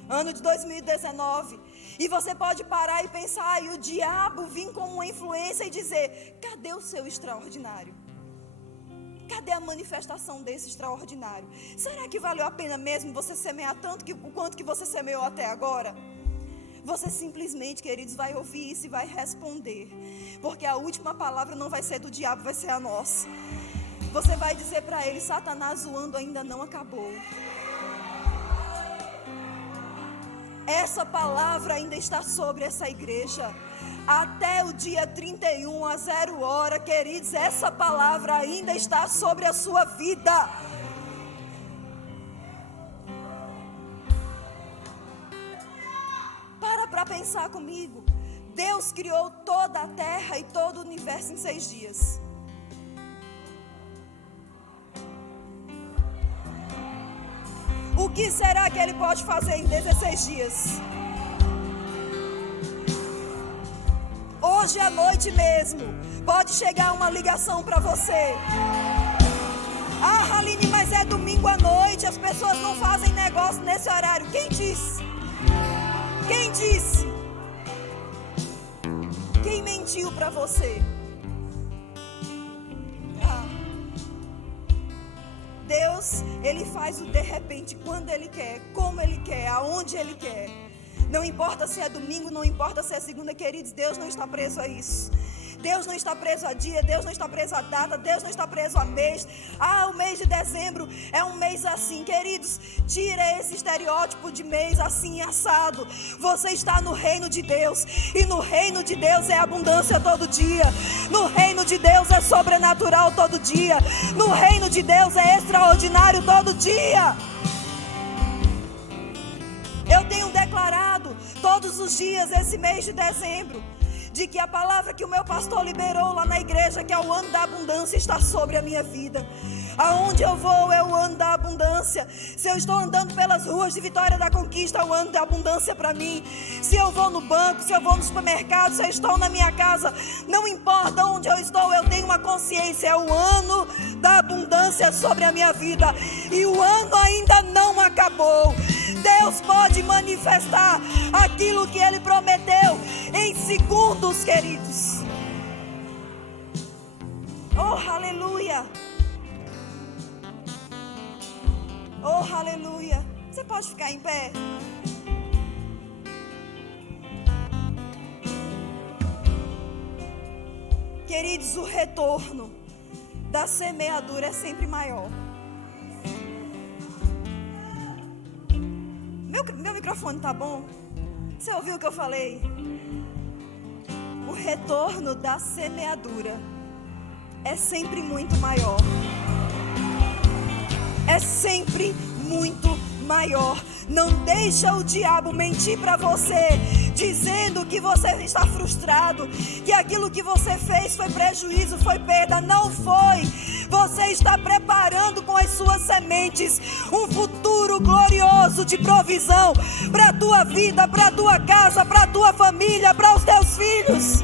ano de 2019. E você pode parar e pensar, e o diabo vir como uma influência e dizer, cadê o seu extraordinário? Cadê a manifestação desse extraordinário? Será que valeu a pena mesmo você semear o quanto que você semeou até agora? Você simplesmente, queridos, vai ouvir isso e vai responder. Porque a última palavra não vai ser do diabo, vai ser a nossa. Você vai dizer para ele, Satanás, o ano ainda não acabou. Essa palavra ainda está sobre essa igreja. Até o dia 31, às 0 hora, queridos, essa palavra ainda está sobre a sua vida. Para pensar comigo. Deus criou toda a terra e todo o universo em 6 dias. O que será que Ele pode fazer em 16 dias? Hoje à noite mesmo, pode chegar uma ligação para você. Ah, Aline, mas é domingo à noite, as pessoas não fazem negócio nesse horário. Quem disse? Quem disse? Quem mentiu para você? Deus, Ele faz o de repente quando Ele quer, como Ele quer, aonde Ele quer. Não importa se é domingo, não importa se é segunda, queridos, Deus não está preso a isso. Deus não está preso a dia, Deus não está preso a data, Deus não está preso a mês. Ah, o mês de dezembro é um mês assim, queridos, tira esse estereótipo de mês assim, assado. Você está no reino de Deus, e no reino de Deus é abundância todo dia. No reino de Deus é sobrenatural todo dia. No reino de Deus é extraordinário todo dia. Eu tenho declarado todos os dias esse mês de dezembro, de que a palavra que o meu pastor liberou lá na igreja, que é o ano da abundância, está sobre a minha vida. Aonde eu vou, eu ando da abundância. Se eu estou andando pelas ruas de Vitória da Conquista, eu ando da abundância para mim. Se eu vou no banco, se eu vou no supermercado, se eu estou na minha casa, não importa onde eu estou, eu tenho uma consciência. É o ano da abundância sobre a minha vida. E o ano ainda não acabou. Deus pode manifestar aquilo que Ele prometeu em segundos, queridos. Oh, aleluia. Oh, aleluia. Você pode ficar em pé? Queridos, o retorno da semeadura é sempre maior. Meu microfone tá bom? Você ouviu o que eu falei? O retorno da semeadura é sempre muito maior. É sempre muito maior. Não deixa o diabo mentir para você, dizendo que você está frustrado, que aquilo que você fez foi prejuízo, foi perda. Não foi. Você está preparando com as suas sementes um futuro glorioso de provisão para a tua vida, para a tua casa, para a tua família, para os teus filhos.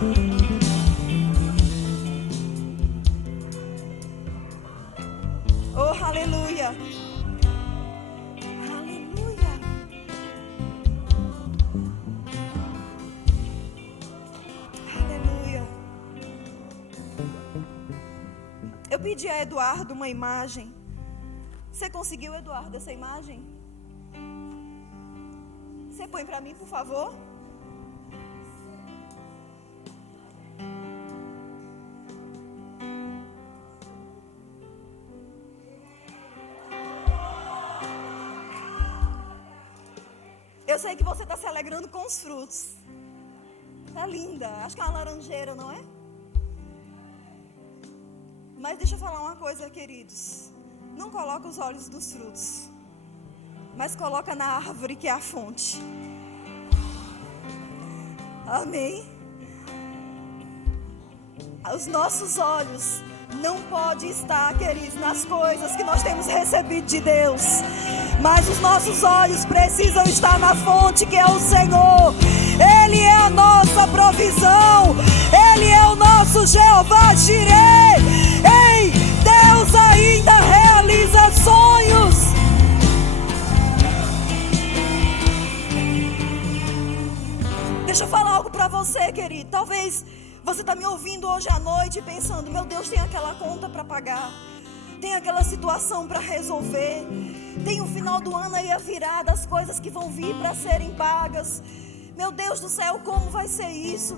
Oh, aleluia. Eu pedi a Eduardo uma imagem. Você conseguiu, Eduardo, essa imagem? Você põe para mim, por favor? Eu sei que você está se alegrando com os frutos. Tá linda. Acho que é uma laranjeira, não é? Mas deixa eu falar uma coisa, queridos. Não coloca os olhos dos frutos, mas coloca na árvore que é a fonte. Amém? Os nossos olhos não podem estar, queridos, nas coisas que nós temos recebido de Deus, mas os nossos olhos precisam estar na fonte que é o Senhor. Ele é a nossa provisão. Ele é o nosso Jeová Jireh. Ei, Deus ainda realiza sonhos. Deixa eu falar algo para você, querido. Talvez você está me ouvindo hoje à noite pensando: meu Deus, tem aquela conta para pagar, tem aquela situação para resolver, tem o final do ano aí a virar das coisas que vão vir para serem pagas. Meu Deus do céu, como vai ser isso?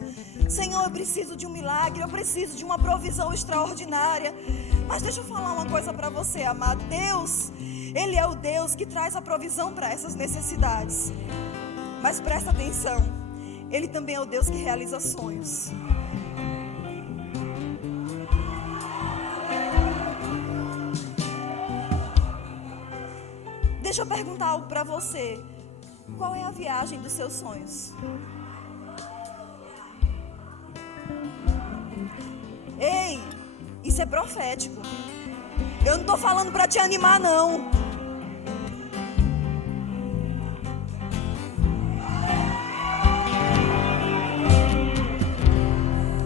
Senhor, eu preciso de um milagre, eu preciso de uma provisão extraordinária. Mas deixa eu falar uma coisa para você, amado. Deus, Ele é o Deus que traz a provisão para essas necessidades. Mas presta atenção, Ele também é o Deus que realiza sonhos. Deixa eu perguntar algo para você. Qual é a viagem dos seus sonhos? Ei, isso é profético. Eu não estou falando para te animar, não.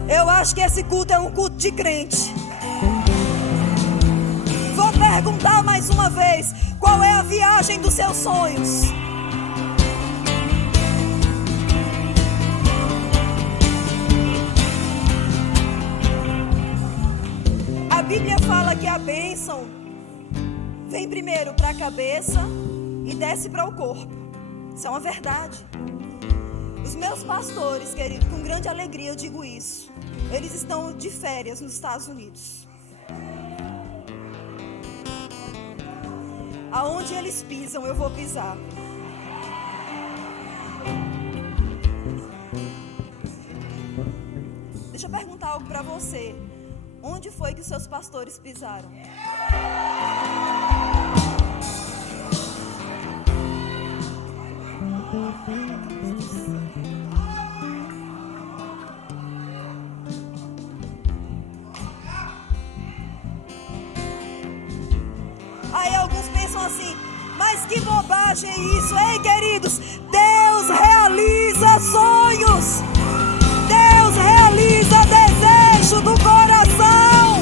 Eu acho que esse culto é um culto de crente. Vou perguntar mais uma vez: qual é a viagem dos seus sonhos? A Bíblia fala que a bênção vem primeiro para a cabeça e desce para o corpo. Isso é uma verdade. Os meus pastores, querido, com grande alegria eu digo isso. Eles estão de férias nos Estados Unidos. Aonde eles pisam, eu vou pisar. Deixa eu perguntar algo para você. Onde foi que os seus pastores pisaram? assim, mas que bobagem é isso? Ei, queridos, Deus realiza sonhos. Deus realiza desejo do coração.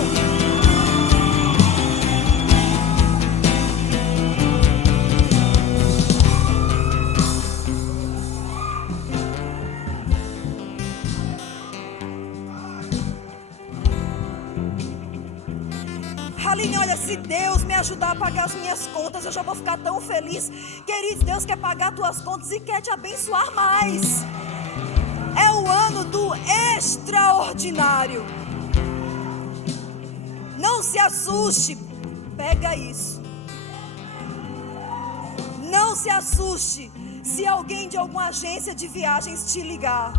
Aline, olha, se Deus me ajudar a pagar as minhas contas, eu já vou ficar tão feliz. Queridos, Deus quer pagar tuas contas e quer te abençoar mais. É o ano do extraordinário. Não se assuste, pega isso. Não se assuste se alguém de alguma agência de viagens te ligar.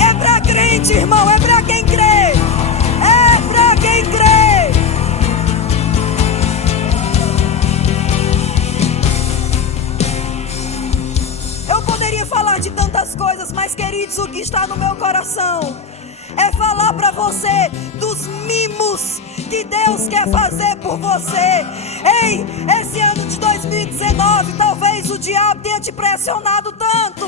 É pra crente, irmão, é pra quem crê. É pra quem crê. Eu poderia falar de tantas coisas, mas, queridos, o que está no meu coração é falar para você dos mimos que Deus quer fazer por você. Ei, esse ano de 2019, talvez o diabo tenha te pressionado tanto,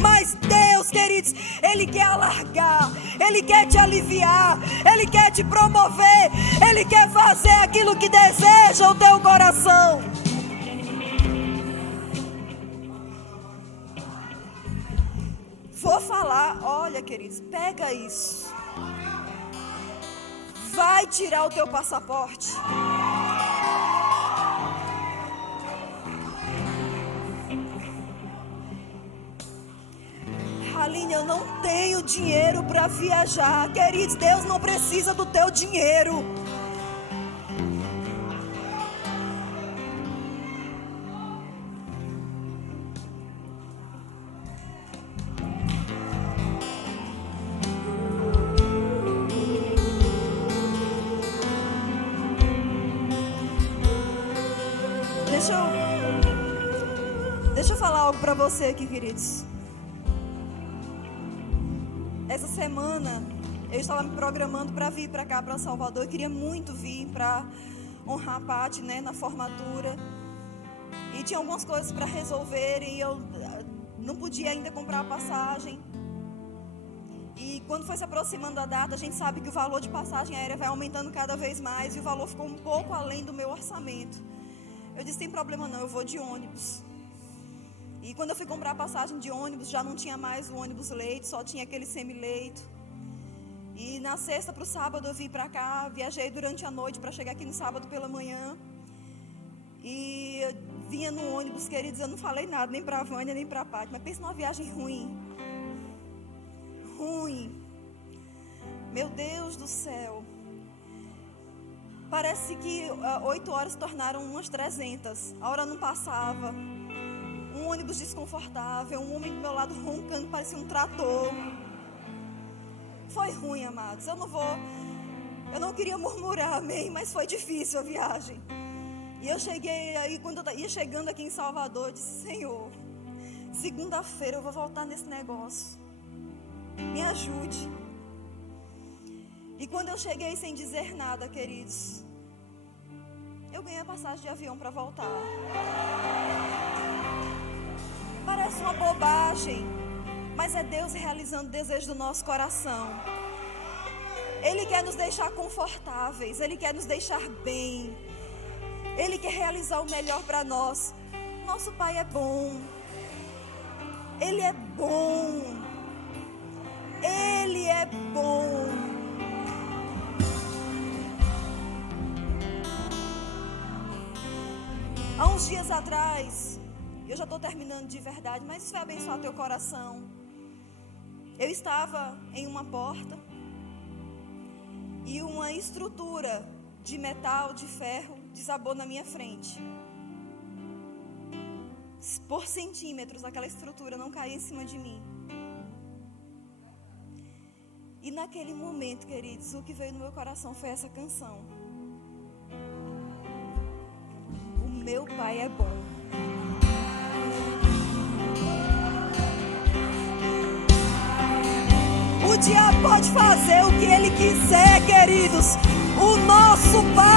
mas Deus, queridos, Ele quer alargar, Ele quer te aliviar, Ele quer te promover, Ele quer fazer aquilo que deseja o teu coração. Vou falar, olha, queridos, pega isso. Vai tirar o teu passaporte. Aline, eu não tenho dinheiro para viajar. Queridos, Deus não precisa do teu dinheiro. Deixa eu falar algo para você aqui, queridos. Essa semana eu estava me programando para vir para cá, para Salvador. Eu queria muito vir para honrar a Paty, né, na formatura. E tinha algumas coisas para resolver e eu não podia ainda comprar a passagem. E quando foi se aproximando a data, a gente sabe que o valor de passagem aérea vai aumentando cada vez mais. E o valor ficou um pouco além do meu orçamento. Eu disse, tem problema não, eu vou de ônibus. E quando eu fui comprar a passagem de ônibus, já não tinha mais o ônibus leito, só tinha aquele semi-leito. E na sexta para o sábado eu vim para cá, viajei durante a noite para chegar aqui no sábado pela manhã. E eu vinha no ônibus, queridos, eu não falei nada, nem para a Vânia, nem para a Paty, mas pensa numa viagem ruim. Ruim. Meu Deus do céu. Parece que 8 horas se tornaram umas 300. A hora não passava. Um ônibus desconfortável, um homem do meu lado roncando, parecia um trator. Foi ruim, amados. Eu não queria murmurar, amém, mas foi difícil a viagem. E eu cheguei aí, quando eu ia chegando aqui em Salvador, eu disse, Senhor, segunda-feira eu vou voltar nesse negócio. Me ajude. E quando eu cheguei sem dizer nada, queridos, eu ganhei a passagem de avião para voltar. Parece uma bobagem, mas é Deus realizando o desejo do nosso coração. Ele quer nos deixar confortáveis, Ele quer nos deixar bem. Ele quer realizar o melhor para nós. Nosso Pai é bom. Ele é bom. Ele é bom. Há uns dias atrás, eu já estou terminando de verdade, mas isso vai abençoar teu coração. Eu estava em uma porta e uma estrutura de metal, de ferro, desabou na minha frente. Por centímetros, aquela estrutura não caía em cima de mim. E naquele momento, queridos, o que veio no meu coração foi essa canção. O meu Pai é bom. O diabo pode fazer o que ele quiser, queridos. O nosso Pai